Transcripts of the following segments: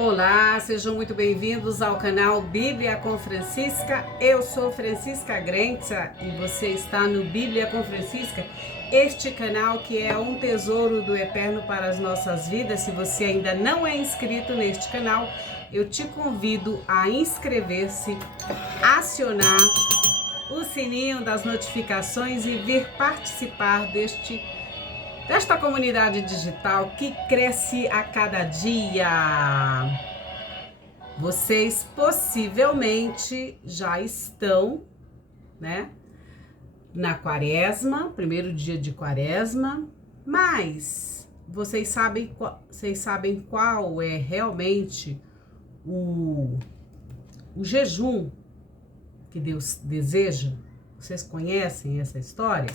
Olá, sejam muito bem-vindos ao canal Bíblia com Francisca. Eu sou Francisca Grenza e você está no Bíblia com Francisca, este canal que é um tesouro do eterno para as nossas vidas. Se você ainda não é inscrito neste canal, eu te convido a inscrever-se, acionar o sininho das notificações e vir participar desta comunidade digital que cresce a cada dia. Vocês possivelmente já estão, né, na quaresma, primeiro dia de quaresma, mas vocês sabem qual é realmente o jejum que Deus deseja? Vocês conhecem essa história?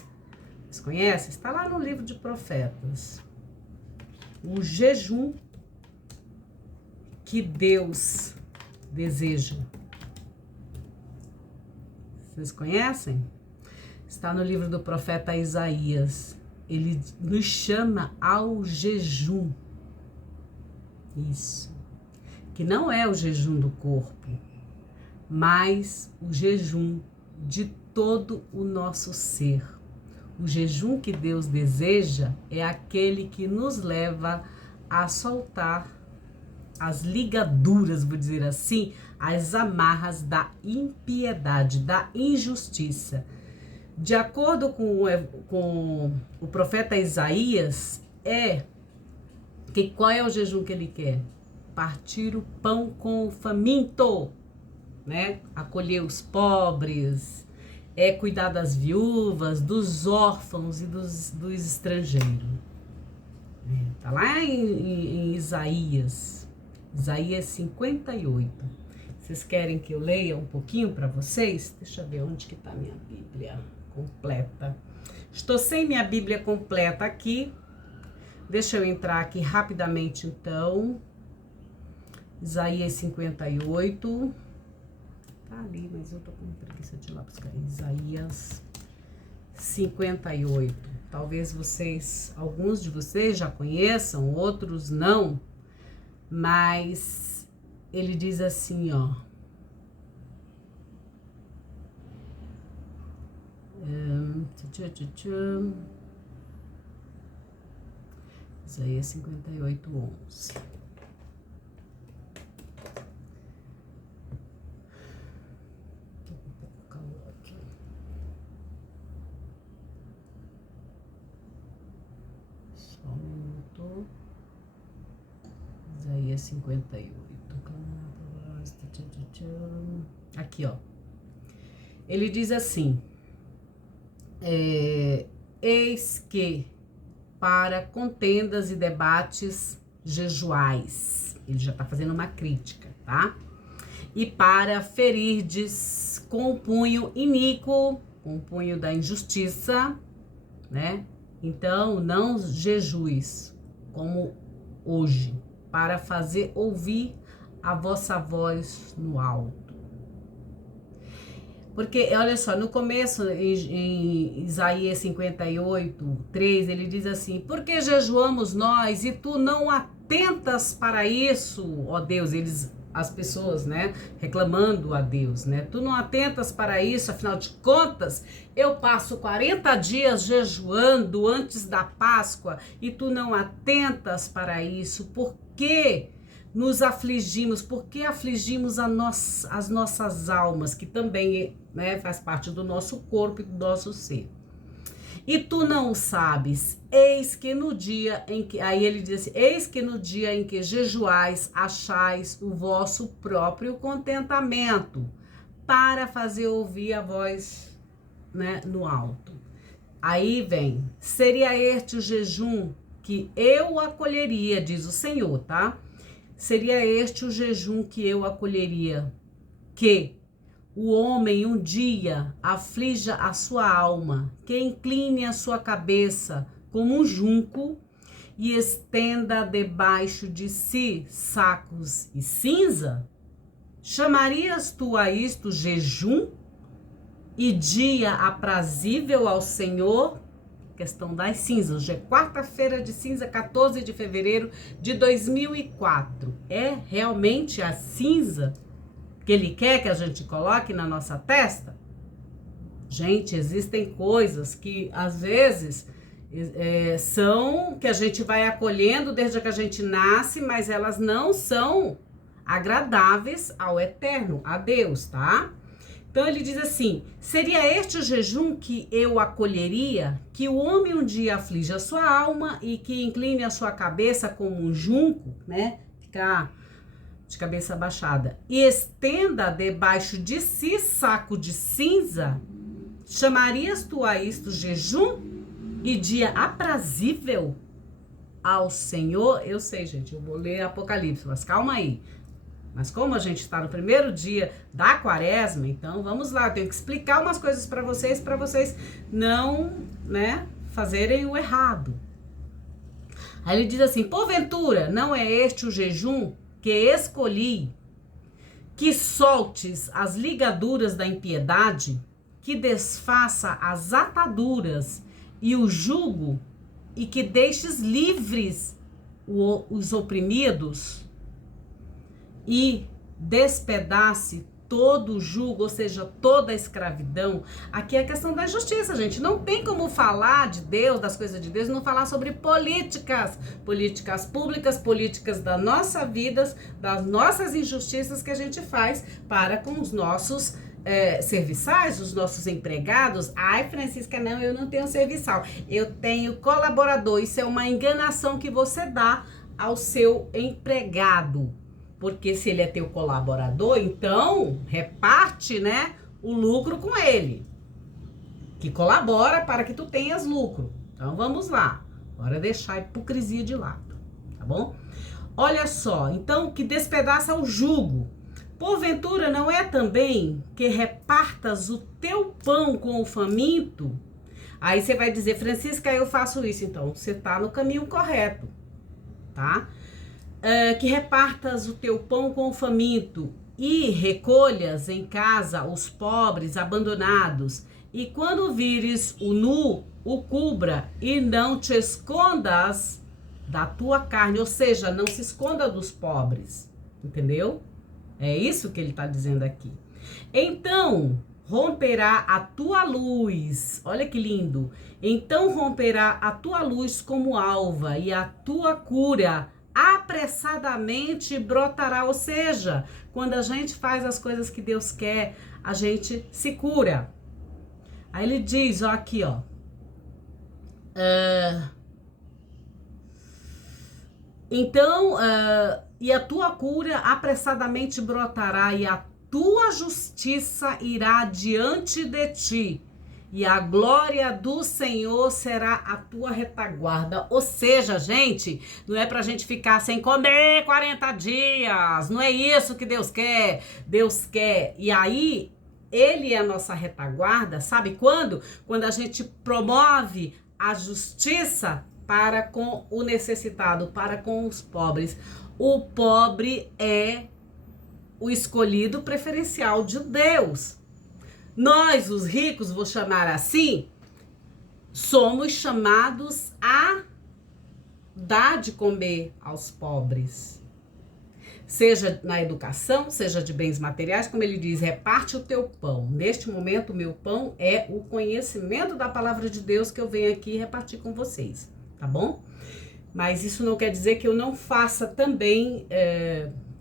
Vocês conhecem? Está lá no livro de Profetas. O jejum que Deus deseja. Vocês conhecem? Está no livro do profeta Isaías. Ele nos chama ao jejum. Isso. Que não é o jejum do corpo, mas o jejum de todo o nosso ser. O jejum que Deus deseja é aquele que nos leva a soltar as ligaduras, vou dizer assim, as amarras da impiedade, da injustiça. De acordo com o profeta Isaías, qual é o jejum que ele quer? Partir o pão com o faminto, né? Acolher os pobres, cuidar das viúvas, dos órfãos e dos estrangeiros. Tá lá em Isaías 58. Vocês querem que eu leia um pouquinho para vocês? Deixa eu ver onde que tá minha Bíblia completa. Estou sem minha Bíblia completa aqui. Deixa eu entrar aqui rapidamente então. Isaías 58. Tá ali, mas eu tô com preguiça de ir lá buscar. Isaías 58. Talvez alguns de vocês já conheçam, outros não. Mas ele diz assim, ó. Isaías 58, 11. Tô com um pouco de calor aqui. Só um minuto. Isaías 58. Aqui, ó. Ele diz assim: eis que para contendas e debates jejuais. Ele já tá fazendo uma crítica, tá? E para ferirdes com o punho iníquo, com o punho da injustiça, né? Então, não jejues como hoje, para fazer ouvir a vossa voz no alto. Porque, olha só, no começo, em Isaías 58, 3, ele diz assim: por que jejuamos nós e tu não atentas para isso, ó Deus? As pessoas, né, reclamando a Deus, né? Tu não atentas para isso, afinal de contas, eu passo 40 dias jejuando antes da Páscoa e tu não atentas para isso. Por que nos afligimos? Por que afligimos as nossas almas, que também, né, faz parte do nosso corpo e do nosso ser? E tu não sabes, eis que no dia em que, aí ele diz assim, eis que no dia em que jejuais, achais o vosso próprio contentamento, para fazer ouvir a voz, né, no alto. Aí vem, seria este o jejum que eu acolheria, diz o Senhor, tá? Seria este o jejum que eu acolheria, que o homem um dia aflija a sua alma, que incline a sua cabeça como um junco e estenda debaixo de si sacos e cinza? Chamarias tu a isto jejum e dia aprazível ao Senhor? questão das cinzas. Hoje é quarta-feira de cinza, 14 de fevereiro de 2004. É realmente a cinza que ele quer que a gente coloque na nossa testa? Gente, existem coisas que às vezes são que a gente vai acolhendo desde que a gente nasce, mas elas não são agradáveis ao Eterno, a Deus, tá? Então ele diz assim: seria este o jejum que eu acolheria, que o homem um dia aflige a sua alma e que incline a sua cabeça como um junco, né? Ficar de cabeça baixada, e estenda debaixo de si saco de cinza? Chamarias tu a isto jejum e dia aprazível ao Senhor? Eu sei, gente, eu vou ler Apocalipse, mas calma aí. Mas como a gente está no primeiro dia da quaresma, então vamos lá, eu tenho que explicar umas coisas para vocês não, né, fazerem o errado. Aí ele diz assim: porventura, não é este o jejum que escolhi, que soltes as ligaduras da impiedade, que desfaça as ataduras e o jugo, e que deixes livres os oprimidos, e despedace todo o jugo, ou seja, toda a escravidão. Aqui é a questão da justiça, gente. Não tem como falar de Deus, das coisas de Deus, e não falar sobre políticas públicas, políticas da nossa vida, das nossas injustiças que a gente faz para com os nossos serviçais, os nossos empregados. Ai, Francisca, não, eu não tenho serviçal, eu tenho colaborador. Isso é uma enganação que você dá ao seu empregado. Porque se ele é teu colaborador, então reparte, né, o lucro com ele, que colabora para que tu tenhas lucro. Então vamos lá, bora deixar a hipocrisia de lado, tá bom? Olha só, então, que despedaça o jugo. Porventura não é também que repartas o teu pão com o faminto? Aí você vai dizer: Francisca, eu faço isso. Então você tá no caminho correto, tá? Que repartas o teu pão com o faminto e recolhas em casa os pobres abandonados, e quando vires o nu, o cubra, e não te escondas da tua carne, ou seja, não se esconda dos pobres, entendeu? É isso que ele está dizendo aqui. Então romperá a tua luz, olha que lindo, então romperá a tua luz como alva, e a tua cura apressadamente brotará. Ou seja, quando a gente faz as coisas que Deus quer, a gente se cura. Aí ele diz, ó, aqui, ó, então, e a tua cura apressadamente brotará, e a tua justiça irá diante de ti, e a glória do Senhor será a tua retaguarda. Ou seja, gente, não é pra gente ficar sem comer 40 dias. Não é isso que Deus quer. Deus quer. E aí, ele é a nossa retaguarda. Sabe quando? Quando a gente promove a justiça para com o necessitado, para com os pobres. O pobre é o escolhido preferencial de Deus. Nós, os ricos, vou chamar assim, somos chamados a dar de comer aos pobres. Seja na educação, seja de bens materiais, como ele diz, reparte o teu pão. Neste momento, o meu pão é o conhecimento da palavra de Deus que eu venho aqui repartir com vocês, tá bom? Mas isso não quer dizer que eu não faça também,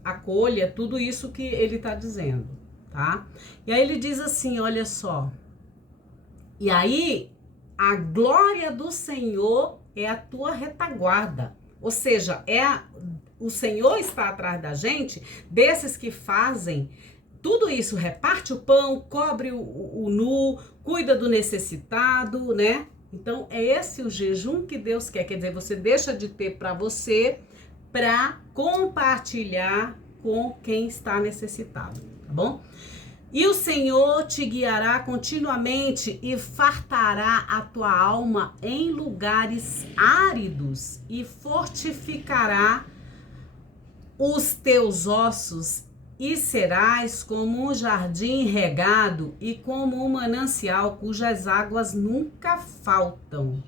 acolha tudo isso que ele está dizendo. Tá? E aí ele diz assim, olha só. E aí, a glória do Senhor é a tua retaguarda. Ou seja, o Senhor está atrás da gente, desses que fazem tudo isso, reparte o pão, cobre o nu, cuida do necessitado, né? Então, é esse o jejum que Deus quer. Quer dizer, você deixa de ter para você, para compartilhar com quem está necessitado, tá bom? E o Senhor te guiará continuamente e fartará a tua alma em lugares áridos e fortificará os teus ossos, e serás como um jardim regado e como um manancial cujas águas nunca faltam.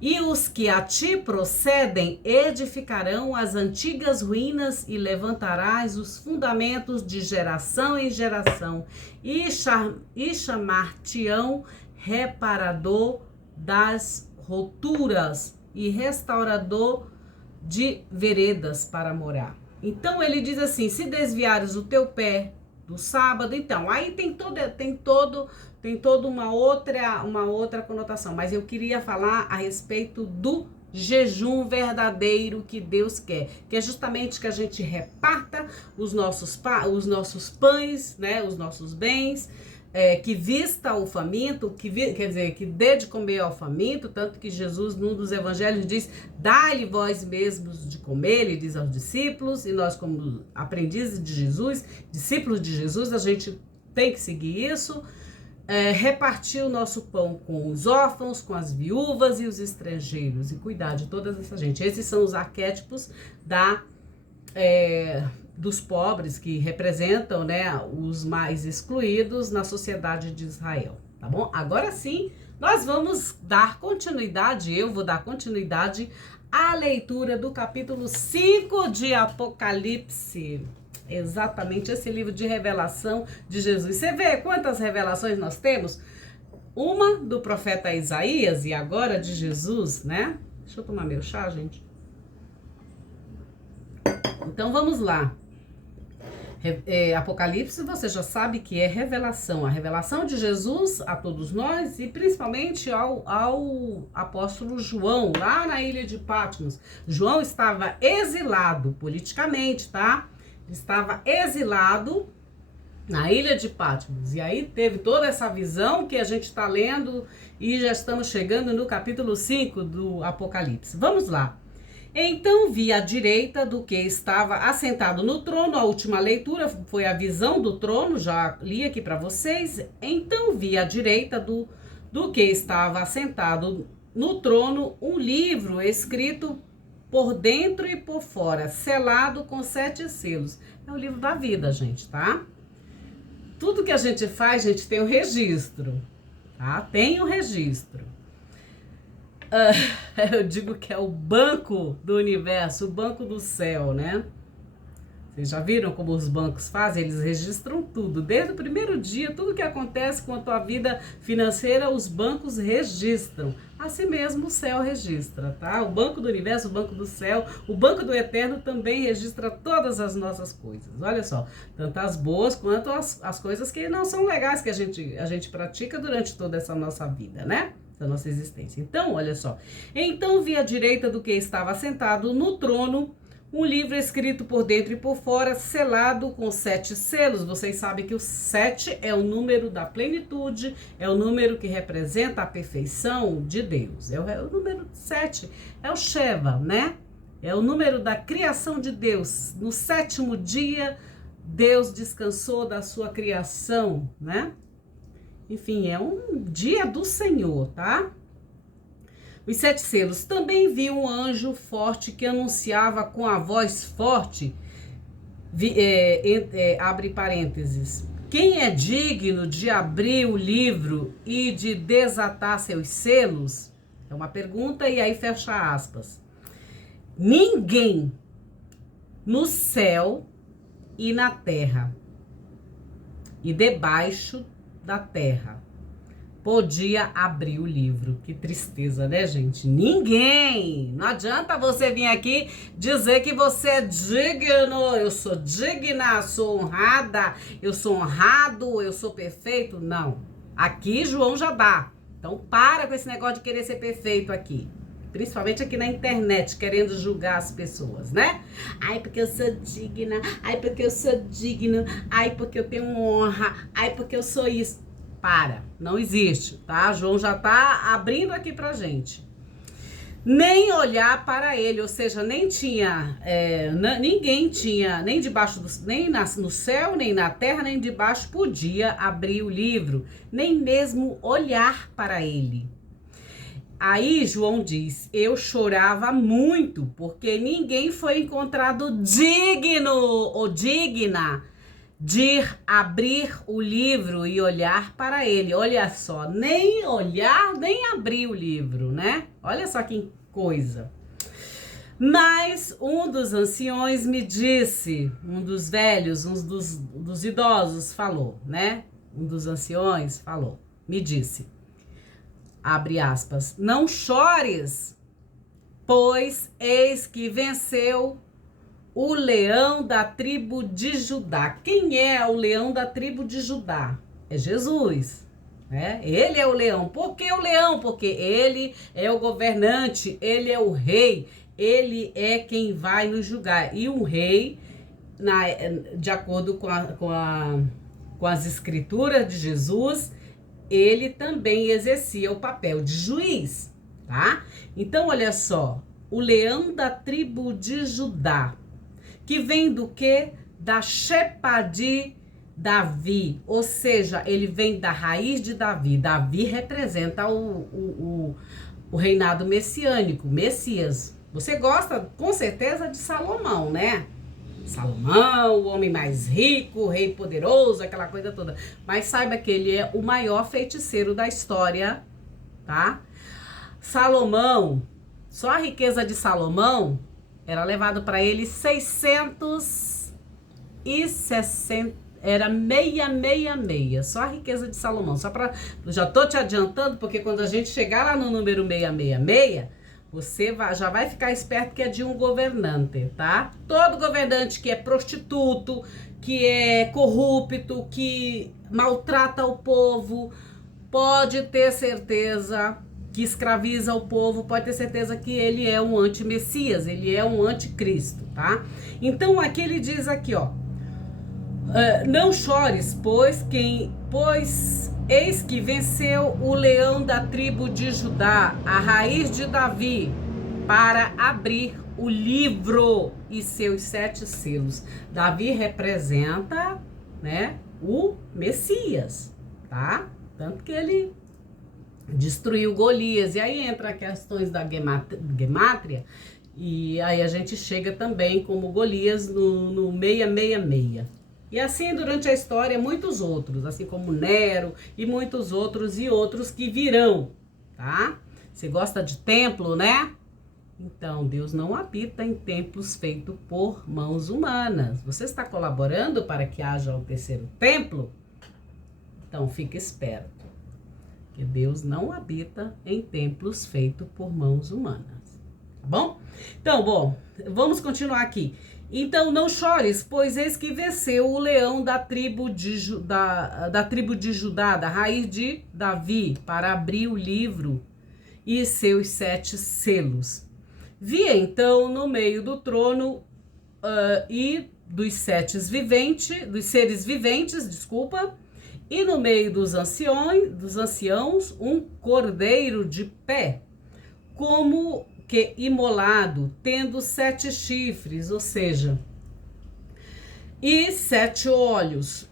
E os que a ti procedem edificarão as antigas ruínas e levantarás os fundamentos de geração em geração e chamar-te-ão reparador das roturas e restaurador de veredas para morar. Então ele diz assim: se desviares o teu pé do sábado, então aí tem toda uma outra conotação, mas eu queria falar a respeito do jejum verdadeiro que Deus quer, que é justamente que a gente reparta os nossos pães, né, os nossos bens, que vista o faminto, quer dizer, que dê de comer ao faminto, tanto que Jesus, num dos evangelhos, diz: dai-lhe vós mesmos de comer, ele diz aos discípulos, e nós, como aprendizes de Jesus, discípulos de Jesus, a gente tem que seguir isso, repartir o nosso pão com os órfãos, com as viúvas e os estrangeiros, e cuidar de toda essa gente. Esses são os arquétipos dos pobres, que representam, né, os mais excluídos na sociedade de Israel, tá bom? Agora sim, nós vamos dar continuidade, eu vou dar continuidade à leitura do capítulo 5 de Apocalipse. Exatamente esse livro de revelação de Jesus. Você vê quantas revelações nós temos? Uma do profeta Isaías e agora de Jesus, né? Deixa eu tomar meu chá, gente. Então vamos lá. Apocalipse, você já sabe que é revelação, a revelação de Jesus a todos nós e principalmente ao apóstolo João, lá na ilha de Patmos. João estava exilado politicamente, tá? Estava exilado na ilha de Patmos, e aí teve toda essa visão que a gente está lendo e já estamos chegando no capítulo 5 do Apocalipse. Vamos lá. Então vi à direita do que estava assentado no trono, a última leitura foi a visão do trono, já li aqui para vocês. Então vi à direita do que estava assentado no trono um livro escrito por dentro e por fora, selado com 7 selos. É o livro da vida, gente, tá? Tudo que a gente faz, a gente tem um registro, tá? Tem um registro. Eu digo que é o banco do universo, o banco do céu, né? Vocês já viram como os bancos fazem? Eles registram tudo. Desde o primeiro dia, tudo que acontece com a tua vida financeira, os bancos registram. Assim mesmo o céu registra, tá? O banco do universo, o banco do céu, o banco do eterno também registra todas as nossas coisas. Olha só, tanto as boas quanto as coisas que não são legais que a gente pratica durante toda essa nossa vida, né? Da nossa existência. Então, olha só. Então vi à direita do que estava sentado no trono um livro escrito por dentro e por fora, selado com 7 selos. Vocês sabem que o 7 é o número da plenitude, é o número que representa a perfeição de Deus. É o número 7, é o Sheva, né? É o número da criação de Deus. No 7º dia, Deus descansou da sua criação, né? Enfim, é um dia do Senhor, tá? Os 7 selos. Também vi um anjo forte que anunciava com a voz forte, abre parênteses, quem é digno de abrir o livro e de desatar seus selos? É uma pergunta e aí fecha aspas. Ninguém no céu e na terra e debaixo da terra podia abrir o livro. Que tristeza, né, gente? Ninguém! Não adianta você vir aqui dizer que você é digno, eu sou digna, sou honrada, eu sou honrado, eu sou perfeito. Não. Aqui João já dá. Então para com esse negócio de querer ser perfeito aqui. Principalmente aqui na internet, querendo julgar as pessoas, né? Ai, porque eu sou digna. Ai, porque eu sou digno. Ai, porque eu tenho honra. Ai, porque eu sou isso. Para, não existe, tá? João já tá abrindo aqui pra gente. Nem olhar para ele, ou seja, nem tinha, ninguém tinha, nem debaixo nem no céu, nem na terra, nem debaixo podia abrir o livro, nem mesmo olhar para ele. Aí João diz, eu chorava muito, porque ninguém foi encontrado digno ou digna de ir abrir o livro e olhar para ele. Olha só, nem olhar, nem abrir o livro, né? Olha só que coisa. Mas um dos anciões me disse, um dos velhos, um dos idosos falou, né? Um dos anciões falou, me disse, abre aspas, não chores, pois eis que venceu o leão da tribo de Judá. Quem é o leão da tribo de Judá? É Jesus, né? Ele é o leão. Por que o leão? Porque ele é o governante, ele é o rei, ele é quem vai nos julgar. E um rei, de acordo com as escrituras de Jesus, ele também exercia o papel de juiz, tá? Então, olha só, o leão da tribo de Judá, que vem do quê? Da Shepa de Davi, ou seja, ele vem da raiz de Davi. Davi representa o reinado messiânico, Messias. Você gosta, com certeza, de Salomão, né? Salomão, o homem mais rico, o rei poderoso, aquela coisa toda. Mas saiba que ele é o maior feiticeiro da história, tá? Salomão, só a riqueza de Salomão era levado para ele 660, era 666, só a riqueza de Salomão. Já tô te adiantando, porque quando a gente chegar lá no número 666, você já vai ficar esperto que é de um governante, tá? Todo governante que é prostituto, que é corrupto, que maltrata o povo, pode ter certeza que escraviza o povo, pode ter certeza que ele é um anti-messias, ele é um anticristo, tá? Então aqui ele diz aqui, ó, não chores, pois eis que venceu o leão da tribo de Judá, a raiz de Davi, para abrir o livro e seus 7 selos. Davi representa, né, o Messias, tá? Tanto que ele destruiu Golias. E aí entra questões da gemátria, e aí a gente chega também como Golias no 666. E assim durante a história muitos outros, assim como Nero e muitos outros e outros que virão, tá? Você gosta de templo, né? Então, Deus não habita em templos feitos por mãos humanas. Você está colaborando para que haja um terceiro templo? Então, fique esperto. Que Deus não habita em templos feitos por mãos humanas. Tá bom? Então, vamos continuar aqui. Então, não chores, pois eis que venceu o leão da tribo de Judá, da raiz de Davi, para abrir o livro e seus 7 selos. Vi então no meio do trono e dos seres viventes, e no meio dos anciãos, um cordeiro de pé, como que imolado, tendo 7 chifres, ou seja, e 7 olhos,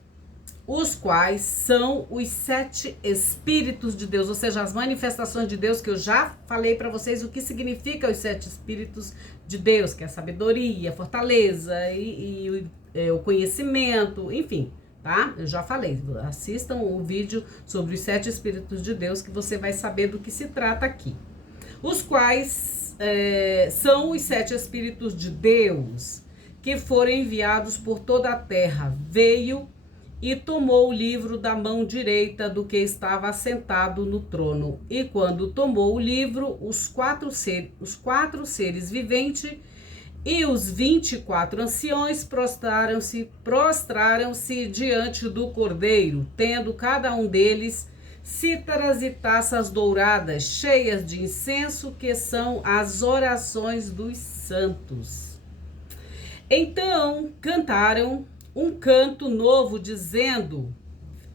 os quais são os 7 Espíritos de Deus, ou seja, as manifestações de Deus, que eu já falei para vocês o que significa os 7 Espíritos de Deus, que é a sabedoria, a fortaleza e o conhecimento, enfim, tá? Eu já falei, assistam o vídeo sobre os 7 Espíritos de Deus, que você vai saber do que se trata aqui. Os quais são os 7 Espíritos de Deus, que foram enviados por toda a terra. Veio e tomou o livro da mão direita do que estava assentado no trono. E quando tomou o livro, os quatro seres viventes e os 24 anciões prostraram-se diante do Cordeiro, tendo cada um deles cítaras e taças douradas, cheias de incenso, que são as orações dos santos. Então cantaram um canto novo, dizendo,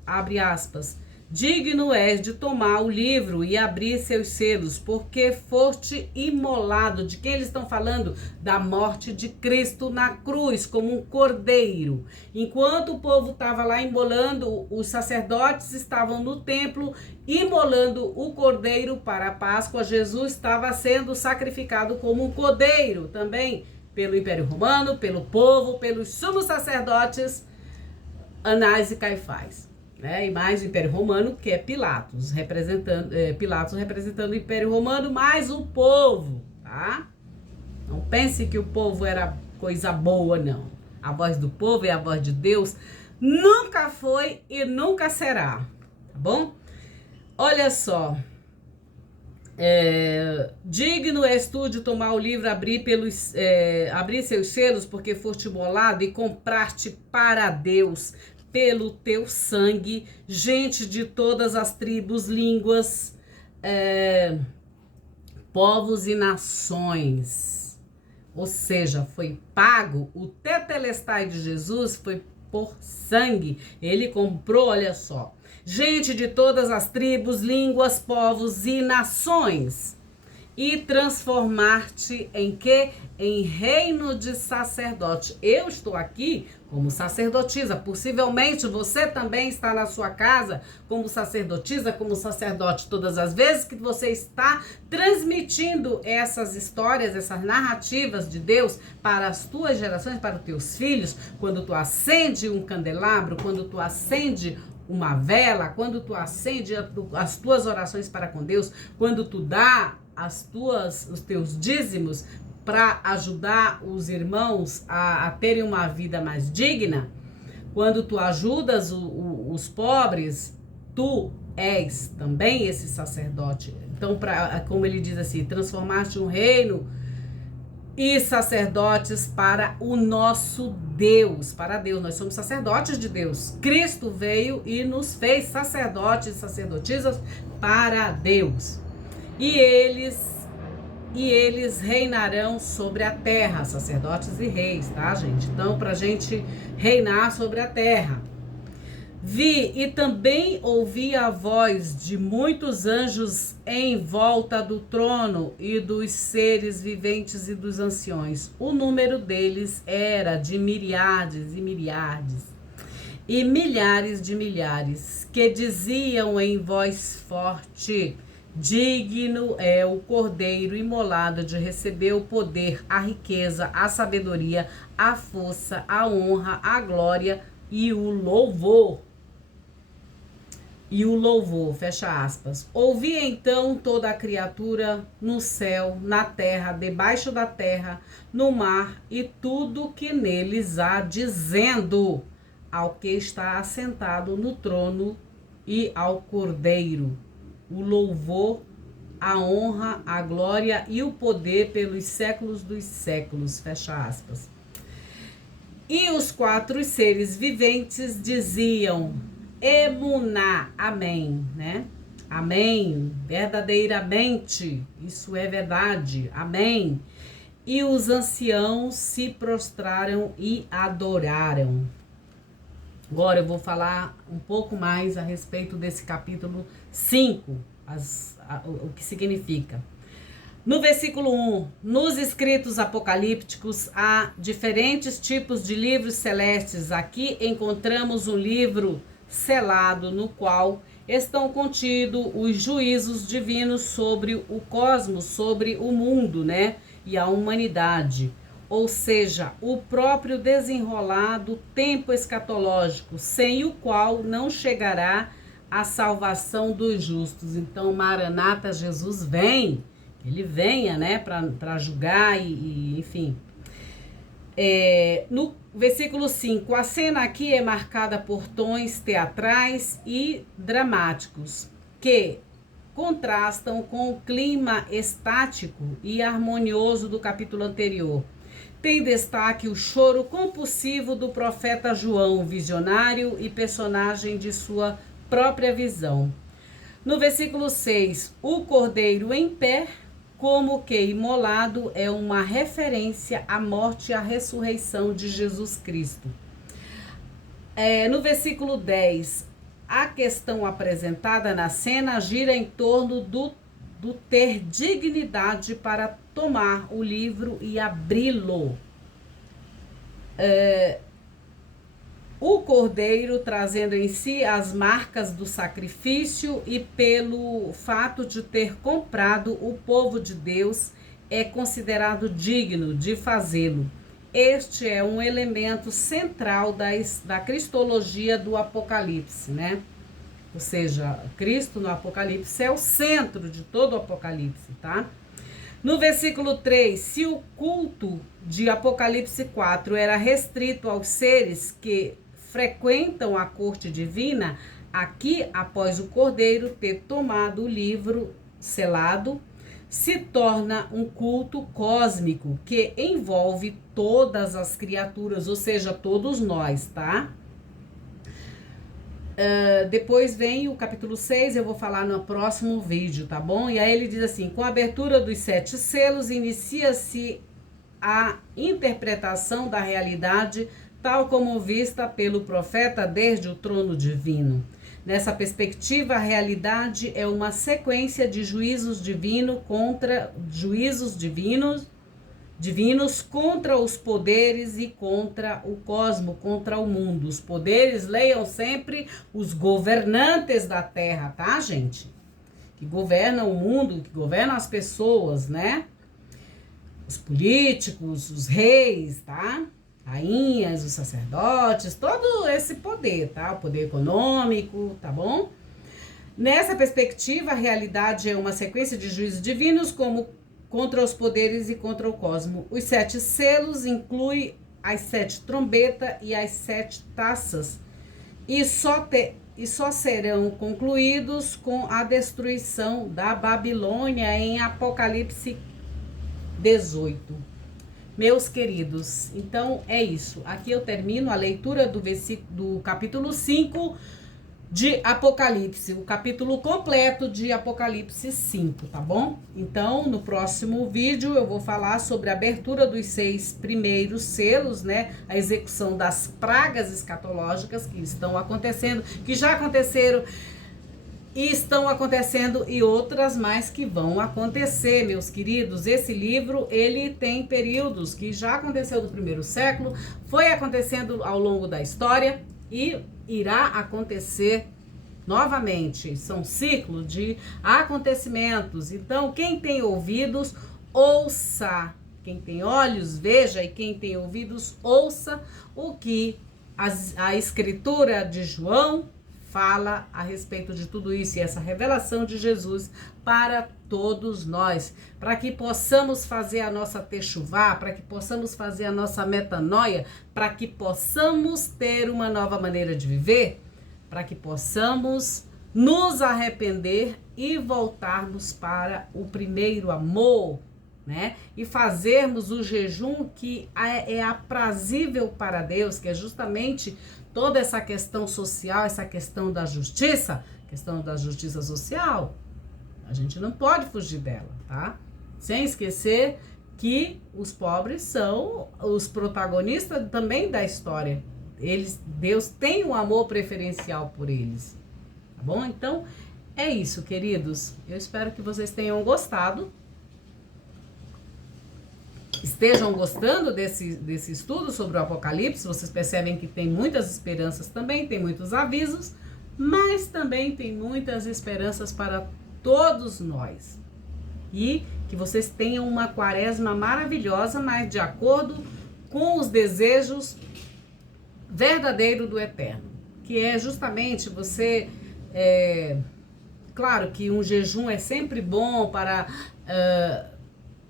abre aspas, digno és de tomar o livro e abrir seus selos, porque foste imolado. De quem eles estão falando? Da morte de Cristo na cruz, como um cordeiro. Enquanto o povo estava lá imolando, os sacerdotes estavam no templo imolando o cordeiro para a Páscoa. Jesus estava sendo sacrificado como um cordeiro também, pelo Império Romano, pelo povo, pelos sumos sacerdotes, Anás e Caifás, né? E mais o Império Romano, que é Pilatos, Pilatos representando o Império Romano, mais o povo, tá? Não pense que o povo era coisa boa, não. A voz do povo é a voz de Deus, nunca foi e nunca será, tá bom? Olha só, digno és tu de tomar o livro, abrir seus selos, porque foste imolado e compraste para Deus, pelo teu sangue, gente de todas as tribos, línguas, povos e nações. Ou seja, foi pago, o tetelestai de Jesus foi por sangue. Ele comprou, olha só, gente de todas as tribos, línguas, povos e nações. E transformar-te em quê? Em reino de sacerdote. Eu estou aqui como sacerdotisa. Possivelmente você também está na sua casa como sacerdotisa, como sacerdote. Todas as vezes que você está transmitindo essas histórias, essas narrativas de Deus para as tuas gerações, para os teus filhos, quando tu acende um candelabro, quando tu acende uma vela, quando tu acende as tuas orações para com Deus, quando tu dá os teus dízimos para ajudar os irmãos a terem uma vida mais digna, quando tu ajudas os pobres, tu és também esse sacerdote. Então, como ele diz assim, transformaste um reino e sacerdotes para o nosso Deus, para Deus. Nós somos sacerdotes de Deus. Cristo veio e nos fez sacerdotes e sacerdotisas para Deus. E eles reinarão sobre a terra, sacerdotes e reis, tá, gente? Então, pra gente reinar sobre a terra. Vi e também ouvi a voz de muitos anjos em volta do trono e dos seres viventes e dos anciões. O número deles era de miríades e miríades e milhares de milhares, que diziam em voz forte: digno é o Cordeiro imolado de receber o poder, a riqueza, a sabedoria, a força, a honra, a glória e o louvor. E o louvor, fecha aspas. Ouvi então toda a criatura no céu, na terra, debaixo da terra, no mar e tudo que neles há, dizendo ao que está assentado no trono e ao Cordeiro: o louvor, a honra, a glória e o poder pelos séculos dos séculos, fecha aspas. E os 4 seres viventes diziam: Emuná, amém, né? Amém, verdadeiramente, isso é verdade, amém. E os anciãos se prostraram e adoraram. Agora eu vou falar um pouco mais a respeito desse capítulo 5, o que significa. No versículo 1, nos escritos apocalípticos há diferentes tipos de livros celestes. Aqui encontramos um livro selado no qual estão contidos os juízos divinos sobre o cosmos, sobre o mundo, né? E a humanidade. Ou seja, o próprio desenrolar do tempo escatológico, sem o qual não chegará a salvação dos justos. Então, Maranata, Jesus vem, ele venha, né, para julgar e enfim. No versículo 5, a cena aqui é marcada por tons teatrais e dramáticos, que contrastam com o clima estático e harmonioso do capítulo anterior. Tem destaque o choro compulsivo do profeta João, visionário e personagem de sua própria visão. No versículo 6, o cordeiro em pé, como que imolado, é uma referência à morte e à ressurreição de Jesus Cristo. No versículo 10, a questão apresentada na cena gira em torno do ter dignidade para tomar o livro e abri-lo. O cordeiro trazendo em si as marcas do sacrifício e pelo fato de ter comprado o povo de Deus, é considerado digno de fazê-lo. este é um elemento central da cristologia do Apocalipse, né? Ou seja, Cristo no Apocalipse é o centro de todo o Apocalipse, tá? No versículo 3, se o culto de Apocalipse 4 era restrito aos seres que frequentam a corte divina, aqui, após o Cordeiro ter tomado o livro selado, se torna um culto cósmico que envolve todas as criaturas, ou seja, todos nós, tá? Depois vem o capítulo 6, eu vou falar no próximo vídeo, tá bom? E aí ele diz assim, com a abertura dos 7 selos, inicia-se a interpretação da realidade, tal como vista pelo profeta desde o trono divino. Nessa perspectiva, a realidade é uma sequência de juízos divinos contra os poderes e contra o cosmo, contra o mundo. Os poderes, leiam sempre os governantes da terra, tá, gente? Que governam o mundo, que governam as pessoas, né? Os políticos, os reis, tá? Rainhas, os sacerdotes, todo esse poder, tá? O poder econômico, tá bom? Nessa perspectiva, a realidade é uma sequência de juízos divinos como contra os poderes e contra o cosmo. Os 7 selos incluem as 7 trombetas e as 7 taças, e só serão concluídos com a destruição da Babilônia em Apocalipse 18. Meus queridos, então é isso. Aqui eu termino a leitura do capítulo 5 de Apocalipse, o capítulo completo de Apocalipse 5, tá bom? Então, no próximo vídeo eu vou falar sobre a abertura dos 6 primeiros selos, né? A execução das pragas escatológicas que estão acontecendo, que já aconteceram e estão acontecendo, e outras mais que vão acontecer, meus queridos. Esse livro, ele tem períodos que já aconteceu do primeiro século, foi acontecendo ao longo da história e irá acontecer novamente. São ciclos de acontecimentos. Então, quem tem ouvidos, ouça. Quem tem olhos, veja. E quem tem ouvidos, ouça o que a escritura de João fala a respeito de tudo isso e essa revelação de Jesus para todos nós, para que possamos fazer a nossa techuvá, para que possamos fazer a nossa metanoia, para que possamos ter uma nova maneira de viver, para que possamos nos arrepender e voltarmos para o primeiro amor, né? E fazermos o jejum que é aprazível para Deus, que é justamente toda essa questão social, essa questão da justiça social, a gente não pode fugir dela, tá? Sem esquecer que os pobres são os protagonistas também da história. Deus tem um amor preferencial por eles, tá bom? Então, é isso, queridos. Eu espero que vocês tenham gostado. Estejam gostando desse estudo sobre o Apocalipse. Vocês percebem que tem muitas esperanças também, tem muitos avisos, mas também tem muitas esperanças para todos nós. E que vocês tenham uma quaresma maravilhosa, mas de acordo com os desejos verdadeiros do Eterno. Que é justamente você... claro que um jejum é sempre bom para...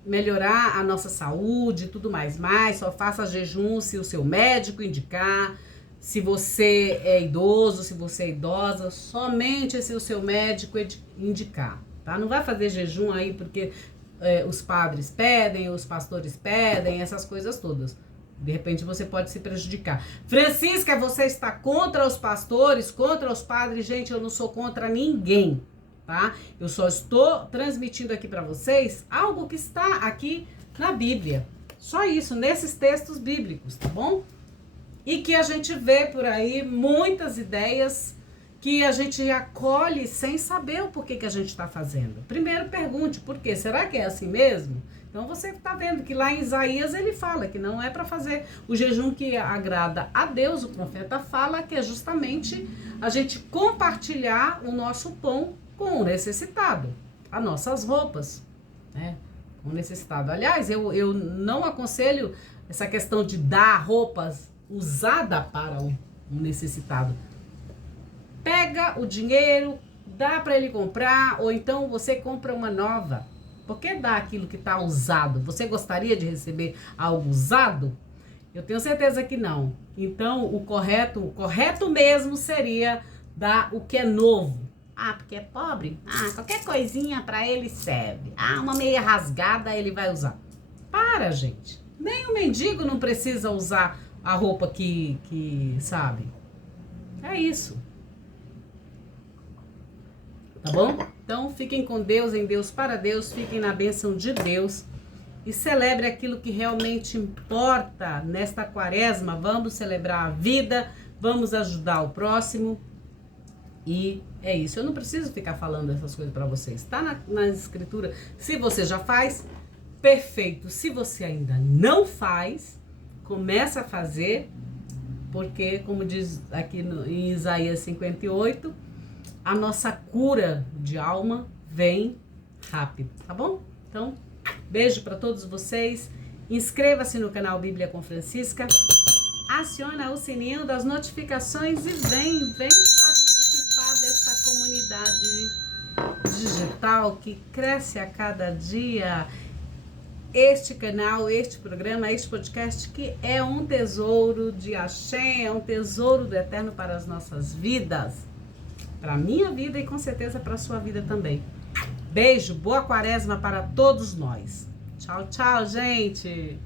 melhorar a nossa saúde e tudo mais, mas só faça jejum se o seu médico indicar, se você é idoso, se você é idosa, somente se o seu médico indicar, tá? Não vai fazer jejum aí porque os padres pedem, os pastores pedem, essas coisas todas. De repente você pode se prejudicar. Francisca, você está contra os pastores, contra os padres? Gente, eu não sou contra ninguém. Tá? Eu só estou transmitindo aqui para vocês algo que está aqui na Bíblia. Só isso, nesses textos bíblicos, tá bom? E que a gente vê por aí muitas ideias que a gente acolhe sem saber o porquê que a gente está fazendo. Primeiro pergunte, por quê? Será que é assim mesmo? Então você está vendo que lá em Isaías ele fala que não é para fazer o jejum que agrada a Deus. O profeta fala que é justamente a gente compartilhar o nosso pão com o necessitado, as nossas roupas, né? Com o necessitado. Aliás, eu não aconselho essa questão de dar roupas usada para um necessitado. Pega o dinheiro, dá para ele comprar, ou então você compra uma nova. Por que dar aquilo que está usado? Você gostaria de receber algo usado? Eu tenho certeza que não. Então, o correto mesmo seria dar o que é novo. Ah, porque é pobre? Ah, qualquer coisinha para ele serve. Ah, uma meia rasgada ele vai usar. Para, gente. Nem o mendigo não precisa usar a roupa que sabe. É isso. Tá bom? Então, fiquem com Deus, em Deus, para Deus. Fiquem na bênção de Deus. E celebre aquilo que realmente importa nesta quaresma. Vamos celebrar a vida, vamos ajudar o próximo. E é isso. Eu não preciso ficar falando essas coisas para vocês. Tá na escritura. Se você já faz, perfeito. Se você ainda não faz, começa a fazer. Porque, como diz aqui em Isaías 58, a nossa cura de alma vem rápido. Tá bom? Então, beijo para todos vocês. Inscreva-se no canal Bíblia com Francisca. Aciona o sininho das notificações e vem participar dessa comunidade digital que cresce a cada dia. Este canal, este programa, este podcast que é um tesouro de axé, é um tesouro do eterno para as nossas vidas. Para a minha vida e com certeza para a sua vida também. Beijo, boa quaresma para todos nós. Tchau, tchau, gente!